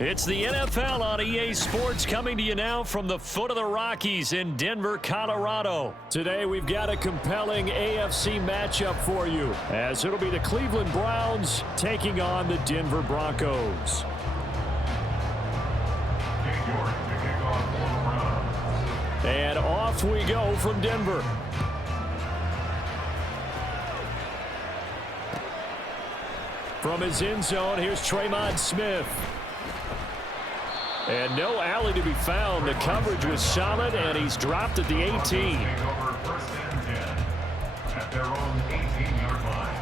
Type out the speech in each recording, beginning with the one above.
It's the NFL on EA Sports coming to you now from the foot of the Rockies in Denver, Colorado. Today we've got a compelling AFC matchup for you, as it'll be the Cleveland Browns taking on the Denver Broncos. And off we go from Denver. From his end zone, here's Tremont Smith. And no alley to be found. The coverage was solid, and he's dropped at the 18. First and 10 at their own 18-yard line.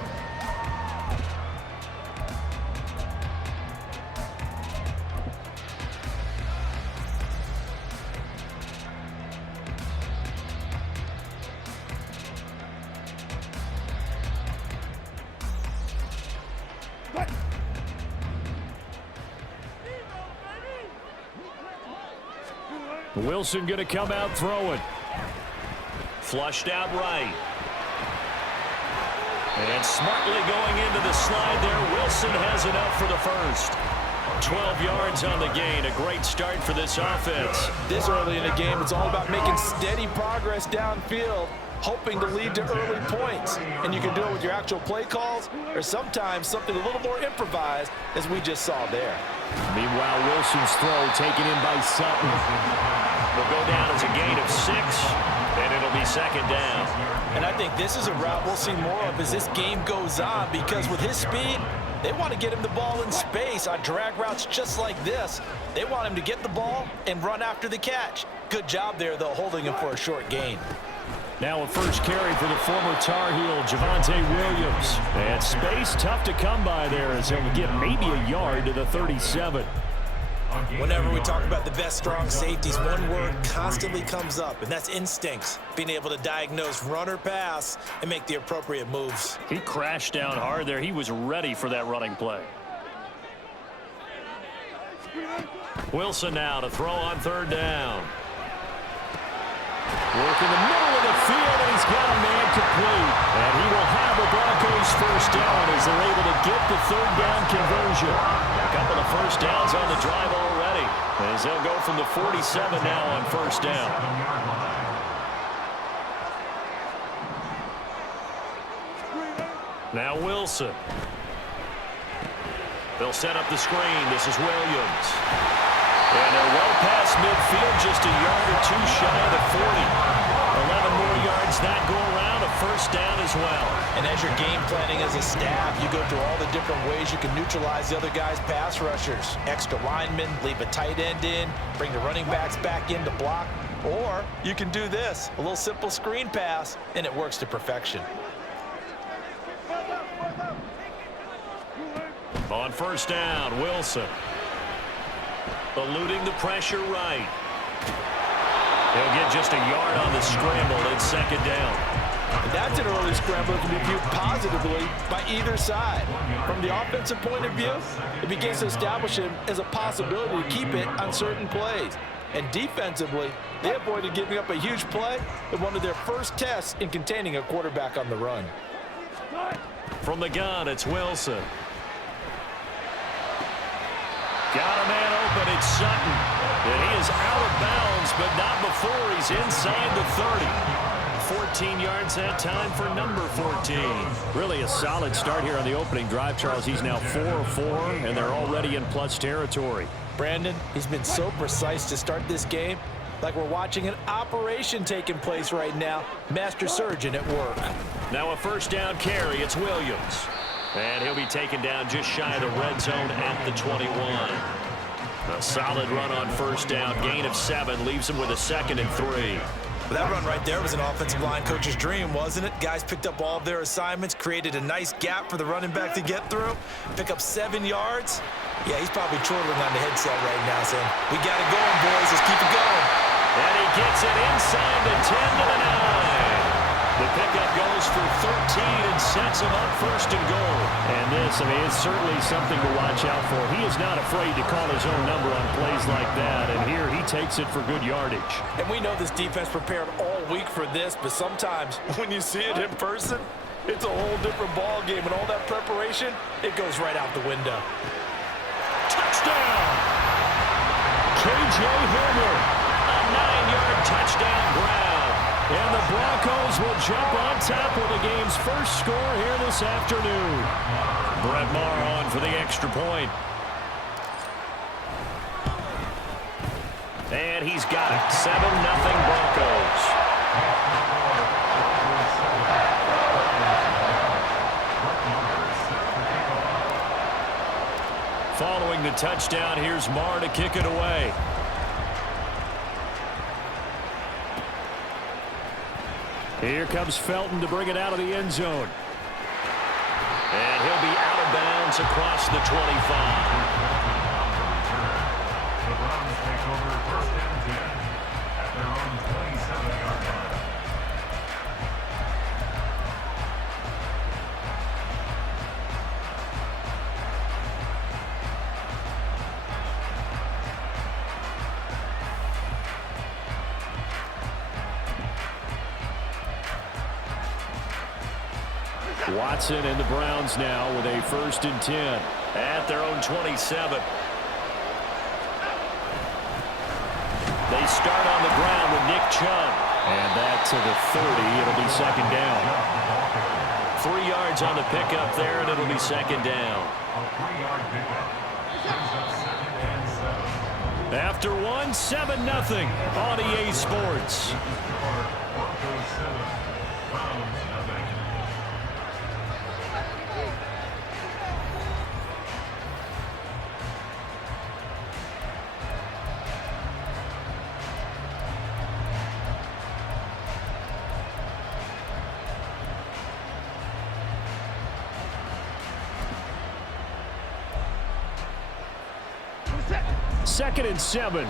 Wilson going to come out throwing. Flushed out right. And smartly going into the slide there. Wilson has enough for the first. 12 yards on the gain. A great start for this offense. This early in the game, it's all about making steady progress downfield, hoping to lead to early points. And you can do it with your actual play calls or sometimes something a little more improvised, as we just saw there. Meanwhile, Wilson's throw taken in by Sutton. Will go down as a gain of 6, and it'll be second down. And I think this is a route we'll see more of as this game goes on, because with his speed, they want to get him the ball in space on drag routes just like this. They want him to get the ball and run after the catch. Good job there, though, holding him for a short gain. Now a first carry for the former Tar Heel, Javonte Williams. And space tough to come by there, as he'll get maybe a yard to the 37. Whenever we talk about the best strong safeties, one word constantly comes up, and that's instincts. Being able to diagnose run or pass and make the appropriate moves. He crashed down hard there. He was ready for that running play. Wilson now to throw on third down. Work in the middle of the field, and he's got a man complete. And he will have the Broncos first down as they're able to get the third down conversion. A couple of first downs on the drive already, as they'll go from the 47 now on first down. Now Wilson. They'll set up the screen. This is Williams. And they're well past midfield, just a yard or two shy of the 40. 11 more yards that go around, a first down as well. And as you're game planning as a staff, you go through all the different ways you can neutralize the other guy's pass rushers. Extra linemen, leave a tight end in, bring the running backs back in to block. Or you can do this, a little simple screen pass, and it works to perfection. On first down, Wilson. Eluding the pressure right. He'll get just a yard on the scramble. It's second down. And that's an early scramble that can be viewed positively by either side. From the offensive point of view, it begins to establish him as a possibility to keep it on certain plays. And defensively, they avoided giving up a huge play in one of their first tests in containing a quarterback on the run. From the gun, it's Wilson. Got a man open, it's Sutton. And he is out of bounds, but not before he's inside the 30. 14 yards that time for number 14. Really a solid start here on the opening drive, Charles. He's now 4 of 4, and they're already in plus territory. Brandon, he's been so precise to start this game, like we're watching an operation taking place right now. Master surgeon at work. Now a first down carry, it's Williams. And he'll be taken down just shy of the red zone at the 21. A solid run on first down, gain of 7, leaves him with a 2nd and 3. Well, that run right there was an offensive line coach's dream, wasn't it? Guys picked up all of their assignments, created a nice gap for the running back to get through, pick up 7 yards. Yeah, he's probably chortling on the headset right now saying, we got it going, boys, let's keep it going. And he gets it inside the 10 to the 9. The pickup goes for 13 and sets him up first and goal. And this, it's certainly something to watch out for. He is not afraid to call his own number on plays like that. And here he takes it for good yardage. And we know this defense prepared all week for this, but sometimes when you see it in person, it's a whole different ball game. And all that preparation, it goes right out the window. Touchdown! K.J. Hamler. A 9-yard touchdown grab. And the Broncos will jump on top with the game's first score here this afternoon. Brett Maher on for the extra point. And he's got it. 7-0 Broncos. Following the touchdown, here's Maher to kick it away. Here comes Felton to bring it out of the end zone. And he'll be out of bounds across the 25. The Browns take over first and 10 at their own 27-yard line. Watson and the Browns now with a 1st and 10 at their own 27. They start on the ground with Nick Chubb. And that to the 30. It'll be 2nd down. 3 yards on the pickup there, and it'll be 2nd down. A 3-yard pickup. Brings up 2nd and 7. After one, 7-0 on EA Sports. Broncos 7, Browns nothing. Second and 7.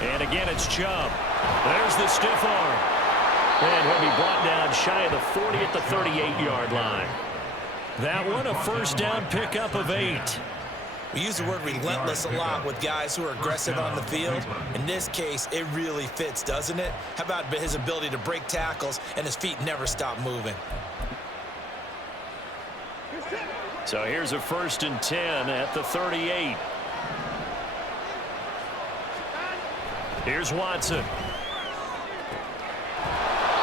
And again, it's Chubb. There's the stiff arm. And he'll be brought down shy of the 40 at the 38-yard line. That one, a 1st down pickup of 8. We use the word relentless a lot with guys who are aggressive on the field. In this case, it really fits, doesn't it? How about his ability to break tackles and his feet never stop moving? So here's a 1st and 10 at the 38. Here's Watson.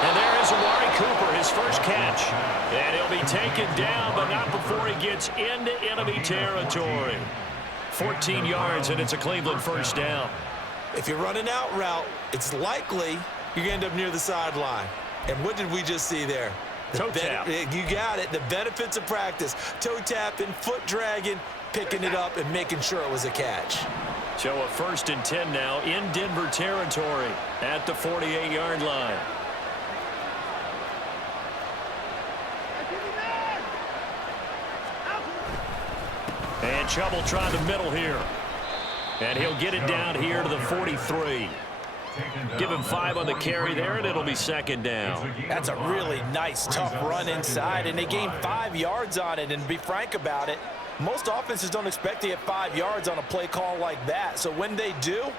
And there is Amari Cooper, his first catch. And he'll be taken down, but not before he gets into enemy territory. 14 yards, and it's a Cleveland 1st down. If you're running out route, it's likely you're going to end up near the sideline. And what did we just see there? Toe tap. You got it. The benefits of practice. Toe tapping, foot dragging, picking it up, and making sure it was a catch. So a 1st and 10 now in Denver territory at the 48-yard line. And Chubb will try the middle here. And he'll get it down here to the 43. Give him 5 on the carry there, and it'll be 2nd down. That's a really nice, tough run inside, and they gained 5 yards on it. And to be frank about it, most offenses don't expect to get 5 yards on a play call like that. So when they do,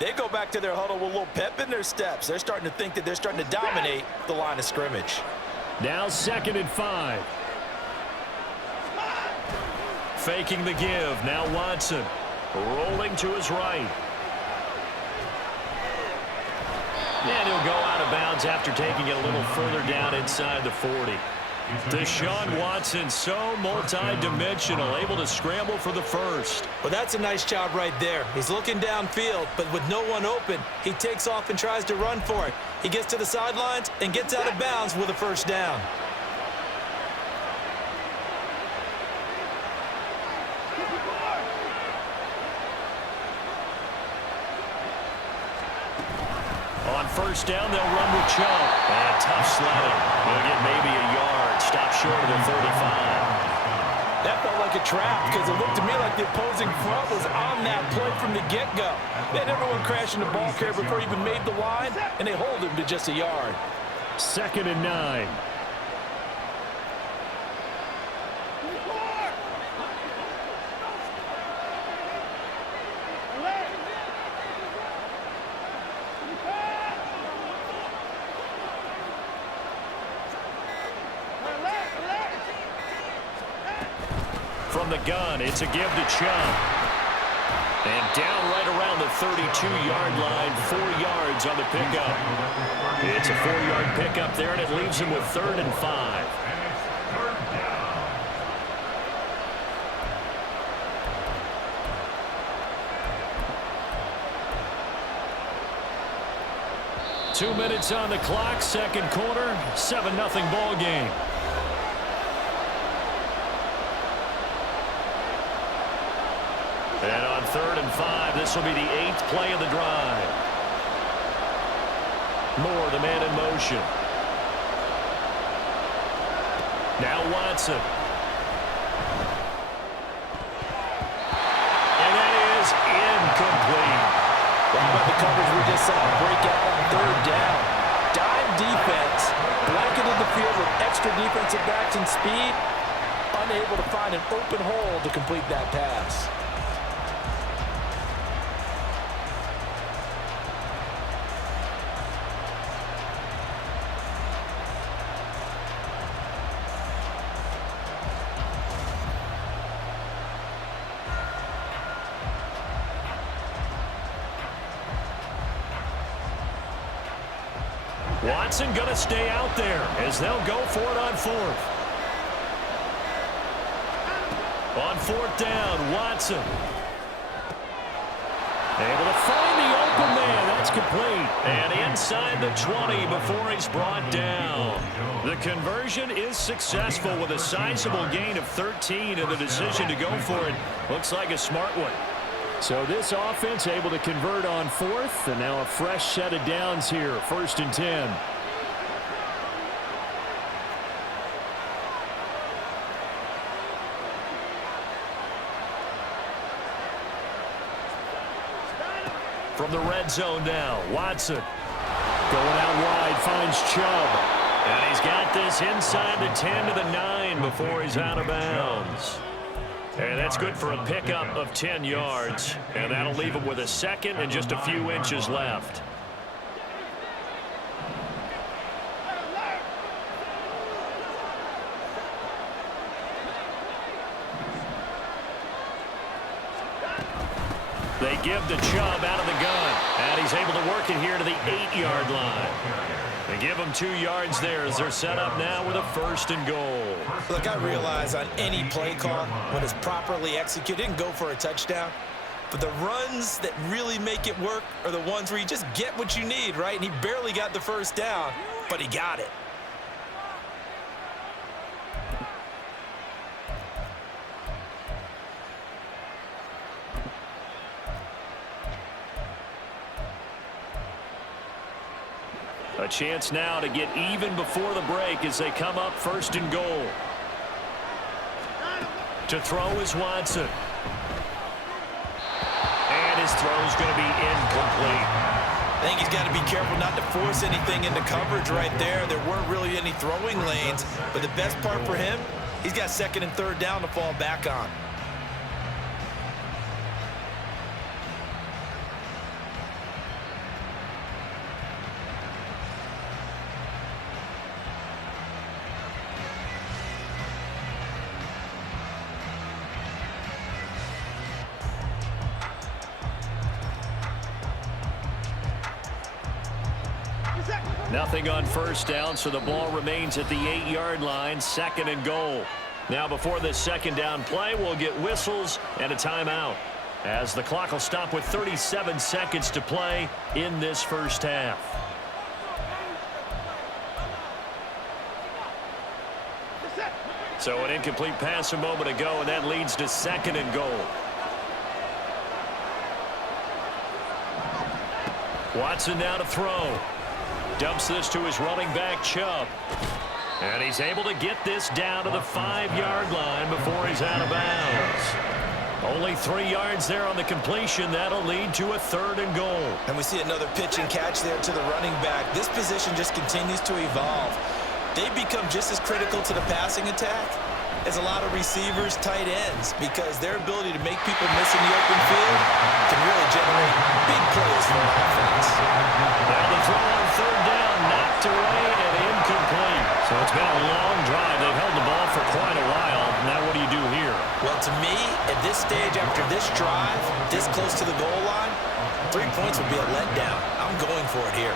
they go back to their huddle with a little pep in their steps. They're starting to think that they're starting to dominate the line of scrimmage. Now 2nd and 5. Faking the give. Now Watson rolling to his right. And he'll go out of bounds after taking it a little further down inside the 40. Deshaun Watson, so multi-dimensional, able to scramble for the 1st. Well, that's a nice job right there. He's looking downfield, but with no one open, he takes off and tries to run for it. He gets to the sidelines and gets out of bounds with a 1st down. On 1st down, they'll run with Chubb. And tough sledding. He'll get maybe a yard. Stop short of the 35. That felt like a trap because it looked to me like the opposing front was on that play from the get-go. They had everyone crashing the ball carrier before he even made the line, and they hold him to just a yard. 2nd and 9. From from the gun. It's a give to Chubb. And down right around the 32-yard line, 4 yards on the pickup. It's a 4-yard pickup there, and it leaves him with 3rd and 5. 2 minutes on the clock, second quarter, 7-0 ball game. And on 3rd and 5, this will be the 8th play of the drive. Moore, the man in motion. Now Watson. And that is incomplete. How about the coverage we just saw break out on 3rd down? Dime defense, blanketed the field with extra defensive backs and speed, unable to find an open hole to complete that pass. Watson going to stay out there as they'll go for it on 4th. On 4th down, Watson. Able to find the open man. That's complete. And inside the 20 before he's brought down. The conversion is successful with a sizable gain of 13, and the decision to go for it looks like a smart one. So this offense able to convert on 4th, and now a fresh set of downs here, 1st and 10. From the red zone now, Watson going out wide, finds Chubb. And he's got this inside the 10 to the 9 before he's out of bounds. And that's good for a pickup of 10 yards. And that'll leave him with a 2nd and just a few inches left. They give to Chubb out of the gun. And he's able to work it here to the 8-yard line. They give him 2 yards there as they're set up now with a 1st and goal. Look, I realize on any play call, when it's properly executed, it can go for a touchdown. But the runs that really make it work are the ones where you just get what you need, right? And he barely got the 1st down, but he got it. A chance now to get even before the break as they come up 1st and goal. To throw is Watson. And his throw's going to be incomplete. I think he's got to be careful not to force anything into coverage right there. There weren't really any throwing lanes, but the best part for him, he's got 2nd and 3rd down to fall back on. Nothing on 1st down, so the ball remains at the 8-yard line, 2nd and goal. Now before this 2nd down play, we'll get whistles and a timeout, as the clock will stop with 37 seconds to play in this 1st half. So an incomplete pass a moment ago, and that leads to 2nd and goal. Watson now to throw. Dumps this to his running back, Chubb. And he's able to get this down to the 5-yard line before he's out of bounds. Only 3 yards there on the completion. That'll lead to a 3rd and goal. And we see another pitch and catch there to the running back. This position just continues to evolve. They become just as critical to the passing attack as a lot of receivers, tight ends, because their ability to make people miss in the open field can really generate big plays for an offense. Now the throw on 3rd down, knocked away and incomplete. So it's been a long drive. They've held the ball for quite a while. Now what do you do here? Well, to me, at this stage, after this drive, this close to the goal line, 3 points would be a letdown. I'm going for it here.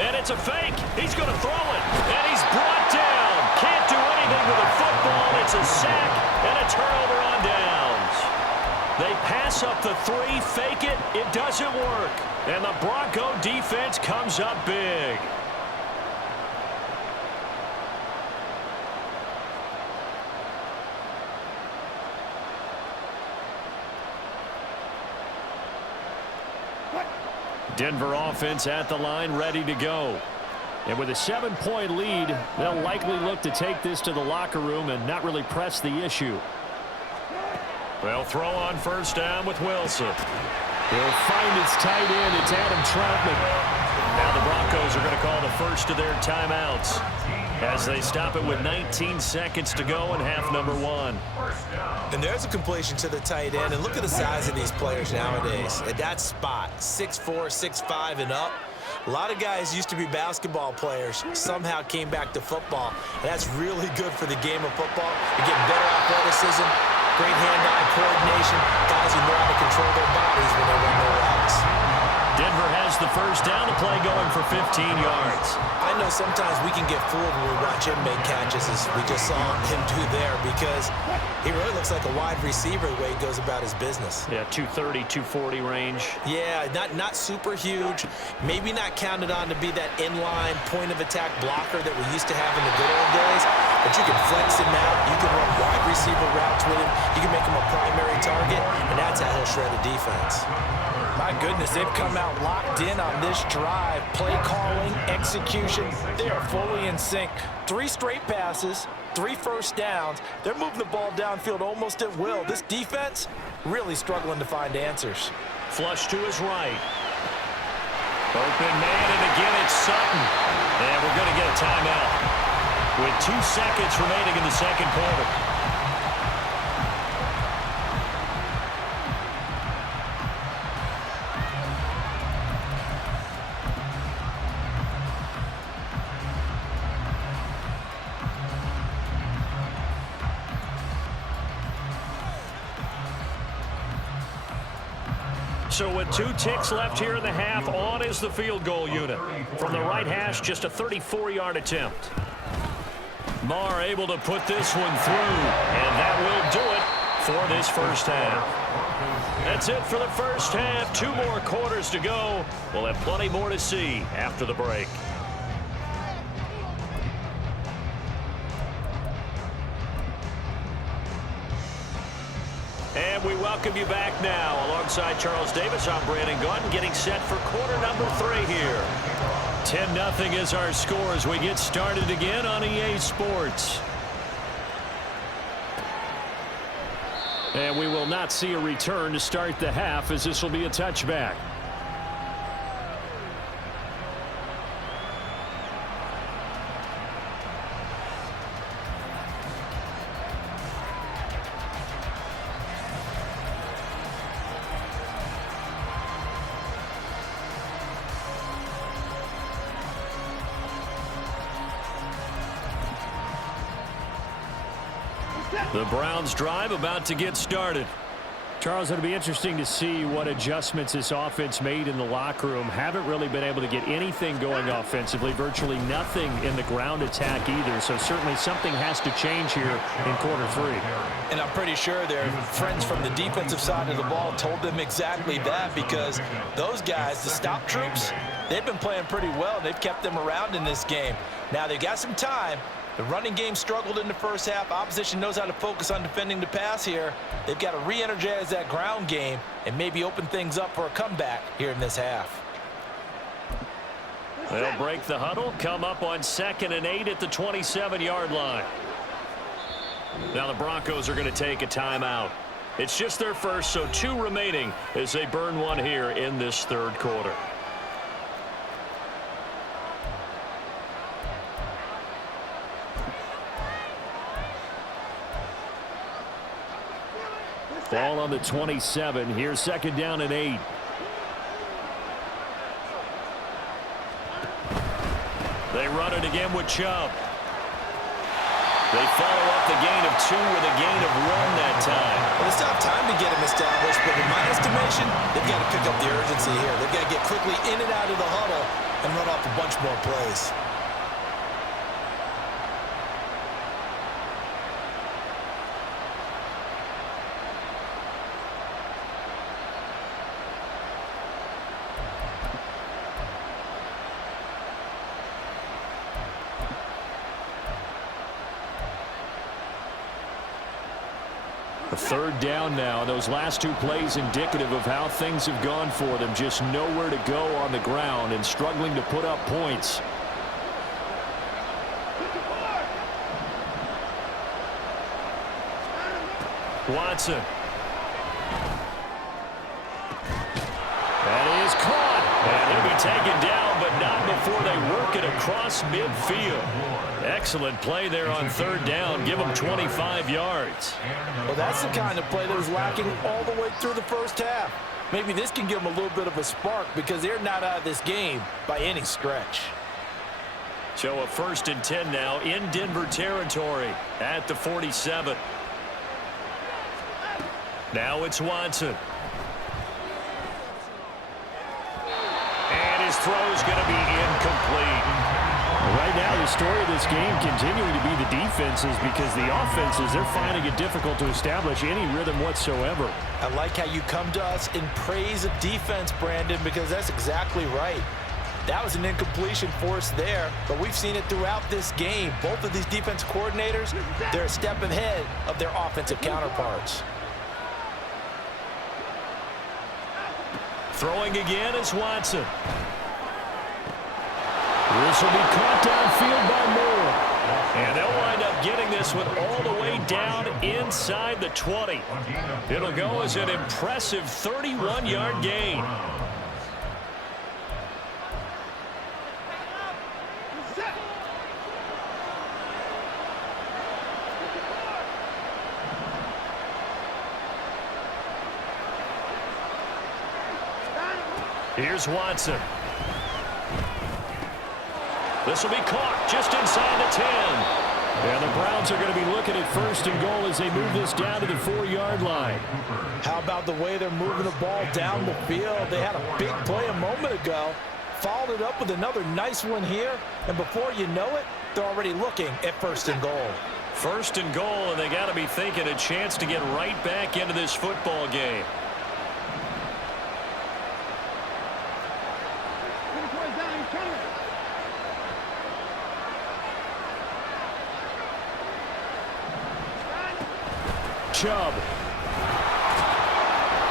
And it's a fake. He's going to throw it. And he's brought down. Can't do anything with a football. It's a sack and a turnover on downs. They pass up the 3, fake it. It doesn't work. And the Bronco defense comes up big. Denver offense at the line, ready to go. And with a 7-point lead, they'll likely look to take this to the locker room and not really press the issue. They'll throw on first down with Wilson. He'll find his tight end. It's Adam Troutman. Now the Broncos are going to call the first of their timeouts as they stop it with 19 seconds to go in half number 1. And there's a completion to the tight end. And look at the size of these players nowadays. At that spot, 6'4", 6'5", and up. A lot of guys used to be basketball players, somehow came back to football. And that's really good for the game of football. You're getting better athleticism, great hand-eye coordination, guys who know how to control their bodies when they run their routes. Denver has the first down, the play going for 15 yards. I know sometimes we can get fooled when we watch him make catches, as we just saw him do there, because he really looks like a wide receiver the way he goes about his business. Yeah, 230, 240 range. Yeah, not super huge. Maybe not counted on to be that inline point-of-attack blocker that we used to have in the good old days, but you can flex him out. You can run wide receiver routes with him. You can make him a primary target, and that's how he'll shred a defense. My goodness, they've come out locked in on this drive. Play calling, execution, they are fully in sync. 3 straight passes, 3 first downs. They're moving the ball downfield almost at will. This defense really struggling to find answers. Flush to his right. Open man, and again it's Sutton. And we're going to get a timeout with 2 seconds remaining in the second quarter. So with 2 ticks left here in the half, on is the field goal unit. From the right hash, just a 34-yard attempt. Marr able to put this one through, and that will do it for this first half. That's it for the first half. 2 more quarters to go. We'll have plenty more to see after the break. And we welcome you back now. Alongside Charles Davis, I'm Brandon Gaudin, getting set for quarter number 3 here. 10-0 is our score as we get started again on EA Sports. And we will not see a return to start the half, as this will be a touchback. The Browns drive about to get started. Charles, it'll be interesting to see what adjustments this offense made in the locker room. Haven't really been able to get anything going offensively, virtually nothing in the ground attack either. So certainly something has to change here in quarter 3. And I'm pretty sure their friends from the defensive side of the ball told them exactly that, because those guys, the stop troops, they've been playing pretty well. They've kept them around in this game. Now they've got some time. The running game struggled in the first half. Opposition knows how to focus on defending the pass here. They've got to re-energize that ground game and maybe open things up for a comeback here in this half. They'll break the huddle, come up on 2nd and 8 at the 27-yard line. Now the Broncos are going to take a timeout. It's just their first, so 2 remaining as they burn one here in this 3rd quarter. Ball on the 27. Here's second down and 8. They run it again with Chubb. They follow up the gain of 2 with a gain of 1 that time. Well, it's not time to get him established, but in my estimation, they've got to pick up the urgency here. They've got to get quickly in and out of the huddle and run off a bunch more plays. A third down now. Those last 2 plays indicative of how things have gone for them. Just nowhere to go on the ground and struggling to put up points. Watson. That is caught. And he'll be taken down, but not before they work it across midfield. Excellent play there on third down. Give them 25 yards. Well, that's the kind of play that was lacking all the way through the first half. Maybe this can give them a little bit of a spark because they're not out of this game by any stretch. So a 1st and 10 now in Denver territory at the 47. Now it's Watson. And his throw is going to be incomplete. Right now, the story of this game continuing to be the defenses because the offenses, they're finding it difficult to establish any rhythm whatsoever. I like how you come to us in praise of defense, Brandon, because that's exactly right. That was an incompletion force there, but we've seen it throughout this game. Both of these defense coordinators, they're a step ahead of their offensive counterparts. Throwing again is Watson. This will be caught downfield by Moore. And they'll wind up getting this one all the way down inside the 20. It'll go as an impressive 31-yard gain. Here's Watson. This will be caught just inside the 10. And the Browns are going to be looking at 1st and goal as they move this down to the 4-yard line. How about the way they're moving the ball down the field? They had a big play a moment ago, followed it up with another nice one here, and before you know it, they're already looking at 1st and goal. 1st and goal, and they got to be thinking a chance to get right back into this football game. Chubb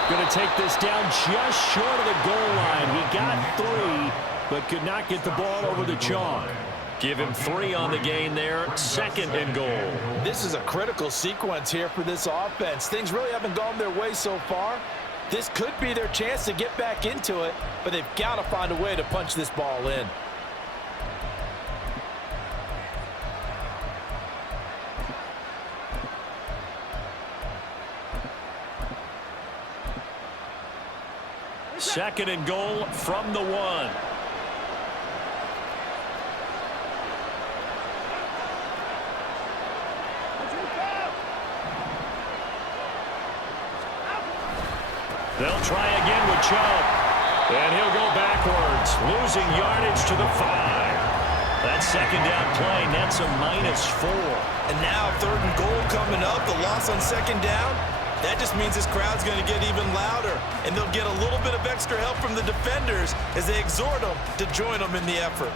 going to take this down just short of the goal line. He got 3, but could not get the ball over the chalk. Give him 3 on the gain there. 2nd and goal. This is a critical sequence here for this offense. Things really haven't gone their way so far. This could be their chance to get back into it, but they've got to find a way to punch this ball in. Second and goal from the 1. They'll try again with Chubb. And he'll go backwards, losing yardage to the 5. That second down play nets a -4. And now 3rd and goal coming up. The loss on 2nd down. That just means this crowd's going to get even louder, and they'll get a little bit of extra help from the defenders as they exhort them to join them in the effort.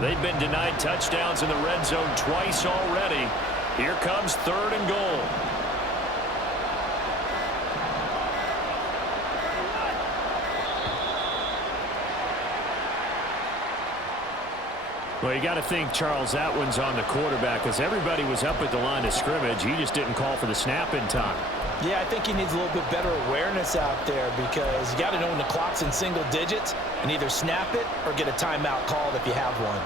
They've been denied touchdowns in the red zone twice already. Here comes 3rd and goal. Well, you got to think, Charles, that one's on the quarterback because everybody was up at the line of scrimmage. He just didn't call for the snap in time. Yeah, I think he needs a little bit better awareness out there because you got to know when the clock's in single digits and either snap it or get a timeout called if you have one.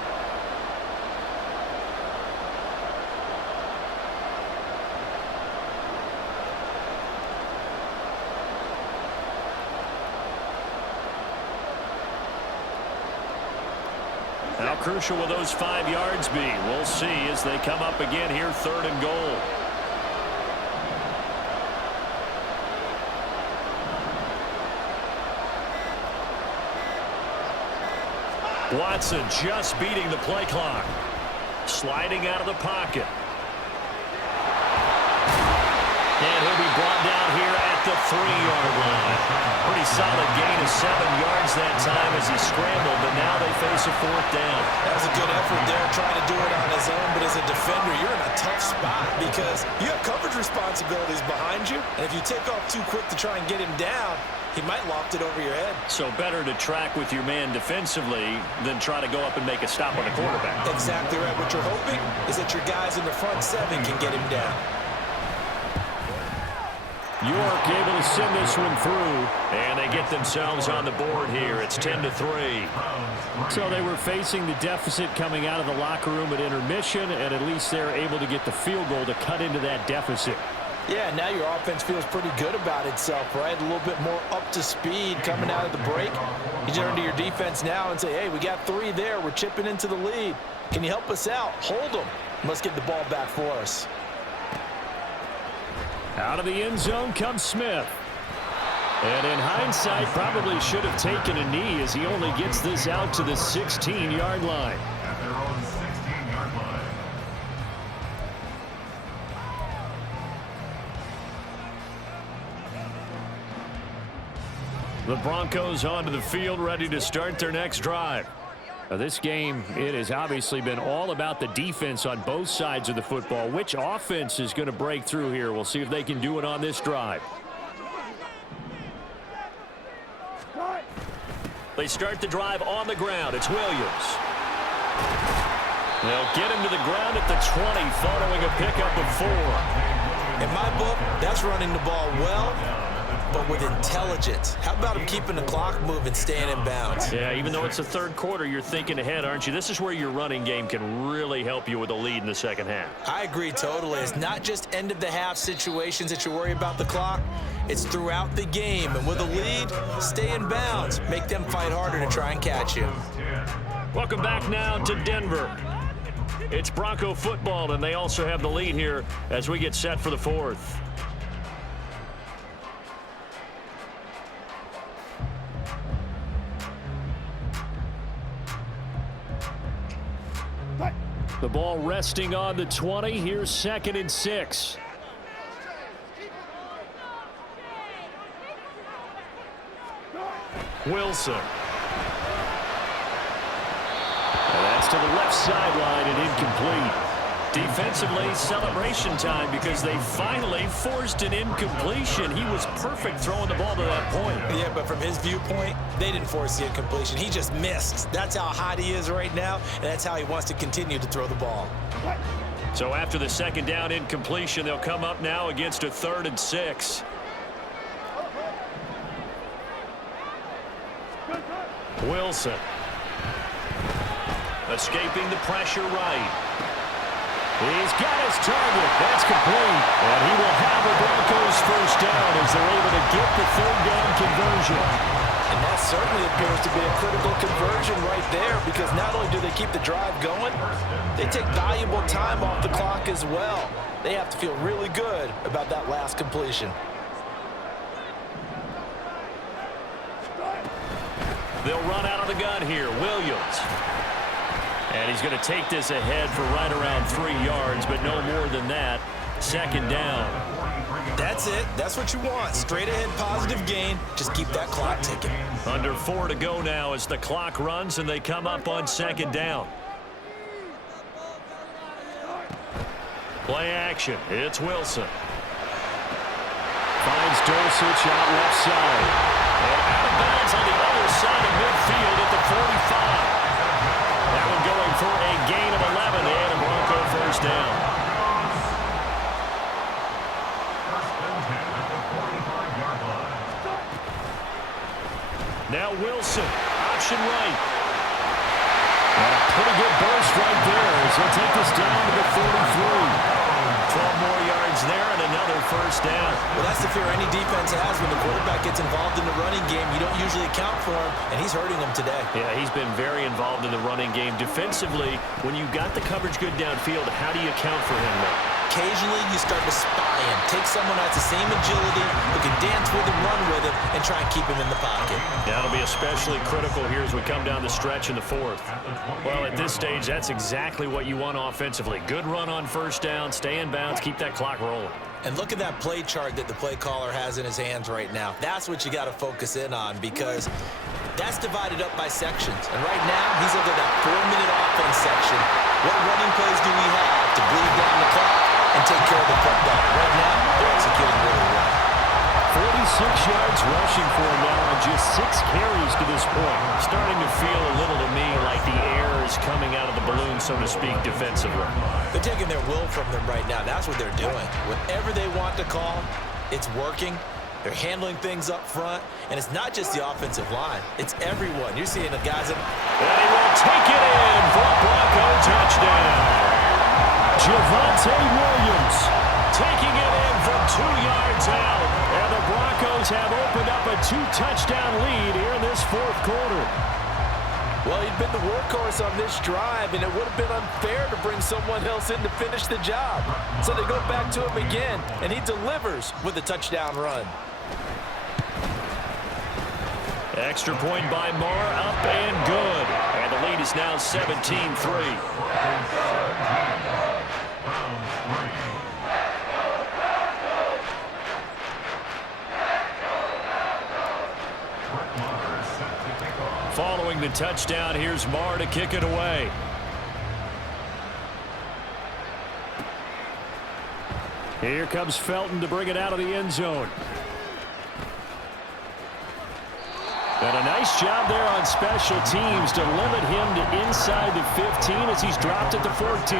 How crucial will those 5 yards be? We'll see as they come up again here, 3rd and goal. Watson just beating the play clock. Sliding out of the pocket. And he'll be brought down here at the 3-yard line. Pretty solid gain of 7 yards that time as he scrambled, but now they face a 4th down. That was a good effort there trying to do it on his own, but as a defender, you're in a tough spot because you have coverage responsibilities behind you, and if you take off too quick to try and get him down, he might loft it over your head. So better to track with your man defensively than try to go up and make a stop on the quarterback. Exactly right. What you're hoping is that your guys in the front 7 can get him down. York able to send this one through, and they get themselves on the board here. It's 10-3. So they were facing the deficit coming out of the locker room at intermission, and at least they're able to get the field goal to cut into that deficit. Yeah, now your offense feels pretty good about itself, right? A little bit more up to speed coming out of the break. You turn to your defense now and say, hey, we got 3 there. We're chipping into the lead. Can you help us out? Hold them. Let's get the ball back for us. Out of the end zone comes Smith. And in hindsight, probably should have taken a knee as he only gets this out to the 16-yard line. At their own 16-yard line. The Broncos onto the field, ready to start their next drive. Now, this game, it has obviously been all about the defense on both sides of the football. Which offense is going to break through here? We'll see if they can do it on this drive. They start the drive on the ground. It's Williams. They'll get him to the ground at the 20 following a pickup of 4. In my book, that's running the ball well, but with intelligence. How about him keeping the clock moving, staying in bounds? Yeah, even though it's the 3rd quarter, you're thinking ahead, aren't you? This is where your running game can really help you with a lead in the second half. I agree totally. It's not just end-of-the-half situations that you worry about the clock. It's throughout the game. And with a lead, stay in bounds. Make them fight harder to try and catch you. Welcome back now to Denver. It's Bronco football, and they also have the lead here as we get set for the 4th. The ball resting on the 20. Here's 2nd and 6. Wilson. And that's to the left sideline and incomplete. Defensively, celebration time because they finally forced an incompletion. He was perfect throwing the ball to that point. Yeah, but from his viewpoint, they didn't force the incompletion. He just missed. That's how hot he is right now, and that's how he wants to continue to throw the ball. So after the 2nd down incompletion, they'll come up now against a 3rd and 6. Wilson. Escaping the pressure right. He's got his target. That's complete. And he will have the Broncos first down as they're able to get the 3rd down conversion. And that certainly appears to be a critical conversion right there because not only do they keep the drive going, they take valuable time off the clock as well. They have to feel really good about that last completion. They'll run out of the gun here. Williams. And he's going to take this ahead for right around 3 yards, but no more than that. 2nd down. That's it. That's what you want. Straight ahead positive gain. Just keep that clock ticking. Under 4 to go now as the clock runs and they come up on 2nd down. Play action. It's Wilson. Finds Dulcich out left side. And out of bounds on the other side of midfield at the 45. That one going for a Now Wilson, option right. And a pretty good burst right there as they'll take this down to the 43. 12 more yards there and another first down. Well, that's the fear any defense has when the quarterback gets involved in the running game. You don't usually account for him, and he's hurting them today. Yeah, he's been very involved in the running game. Defensively, when you got the coverage good downfield, how do you account for him though? Occasionally, you start to spy him. Take someone who has the same agility, who can dance with him, run with him, and try and keep him in the pocket. That'll be especially critical here as we come down the stretch in the fourth. Well, at this stage, that's exactly what you want offensively. Good run on first down, stay in bounds, keep that clock rolling. And look at that play chart that the play caller has in his hands right now. That's what you got to focus in on because that's divided up by sections. And right now, he's looking at that 4-minute offense section. What running plays do we have to bleed down the clock and take care of the football? Right now, they're executing really well. 46 yards rushing for him now on just 6 carries to this point. Starting to feel a little to me like the air is coming out of the balloon, so to speak, defensively. They're taking their will from them right now. That's what they're doing. Whatever they want to call, it's working. They're handling things up front, and it's not just the offensive line. It's everyone. You're seeing the guys that... And he will take it in for a Bronco touchdown. Javonte Williams taking it in from 2 yards out. And the Broncos have opened up a 2-touchdown lead here in this fourth quarter. Well, he'd been the workhorse on this drive, and it would have been unfair to bring someone else in to finish the job. So they go back to him again, and he delivers with a touchdown run. Extra point by Marr, up and good. And the lead is now 17-3. Following the touchdown, here's Marr to kick it away. Here comes Felton to bring it out of the end zone. And a nice job there on special teams to limit him to inside the 15 as he's dropped at the 14.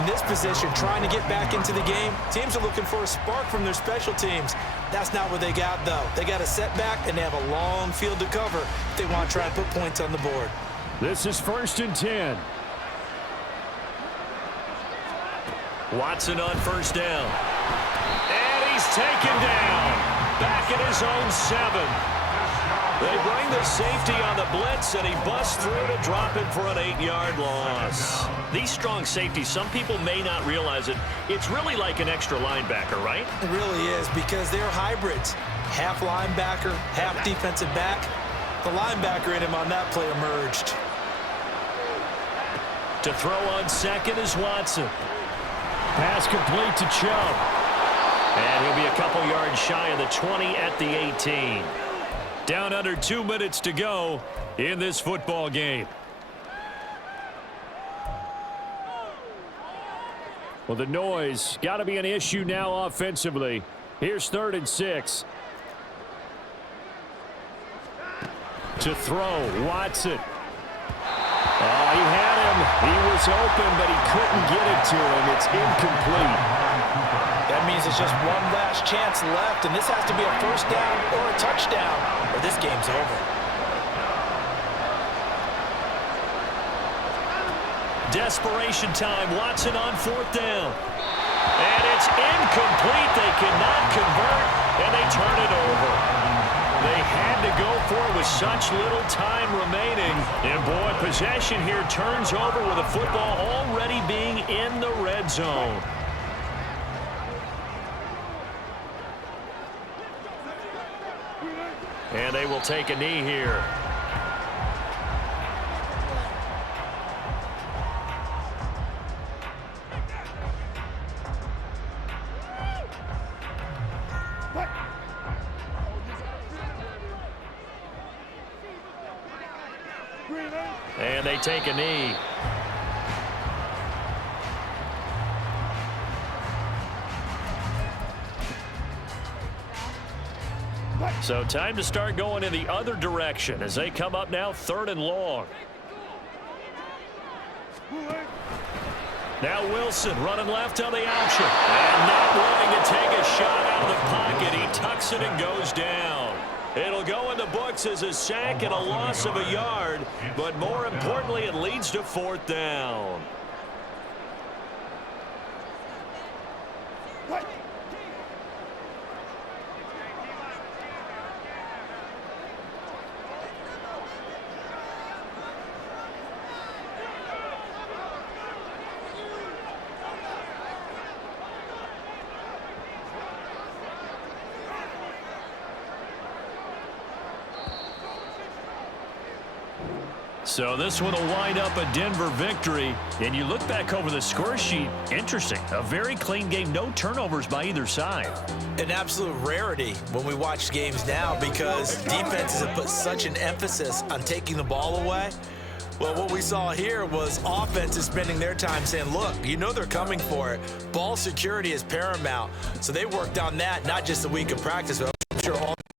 In this position, trying to get back into the game, teams are looking for a spark from their special teams. That's not what they got, though. They got a setback, and they have a long field to cover if they want to try and put points on the board. This is 1st and 10. Watson on first down. And he's taken down. Back at his own 7. They bring the safety on the blitz, and he busts through to drop it for an 8-yard loss. These strong safeties, some people may not realize it. It's really like an extra linebacker, right? It really is because they're hybrids. Half linebacker, half defensive back. The linebacker in him on that play emerged. To throw on second is Watson. Pass complete to Chubb. And he'll be a couple yards shy of the 20 at the 18. Down under 2 minutes to go in this football game. Well, the noise got to be an issue now offensively. Here's 3rd and 6. To throw, Watson. Oh, he had him. He was open, but he couldn't get it to him. It's incomplete. That means it's just one last chance left, and this has to be a first down or a touchdown, or this game's over. Desperation time. Watson on 4th down. And it's incomplete. They cannot convert, and they turn it over. They had to go for it with such little time remaining. And, boy, possession here turns over with the football already being in the red zone. And they will take a knee here. And they take a knee. So time to start going in the other direction as they come up now 3rd and long. Now Wilson running left on the option. And not willing to take a shot out of the pocket. He tucks it and goes down. It'll go in the books as a sack and a loss of a yard, but more importantly, it leads to 4th down. So this one will wind up a Denver victory. And you look back over the score sheet, interesting. A very clean game, no turnovers by either side. An absolute rarity when we watch games now because defenses have put such an emphasis on taking the ball away. Well, what we saw here was offenses spending their time saying, look, you know they're coming for it. Ball security is paramount. So they worked on that, not just a week of practice, but I'm sure all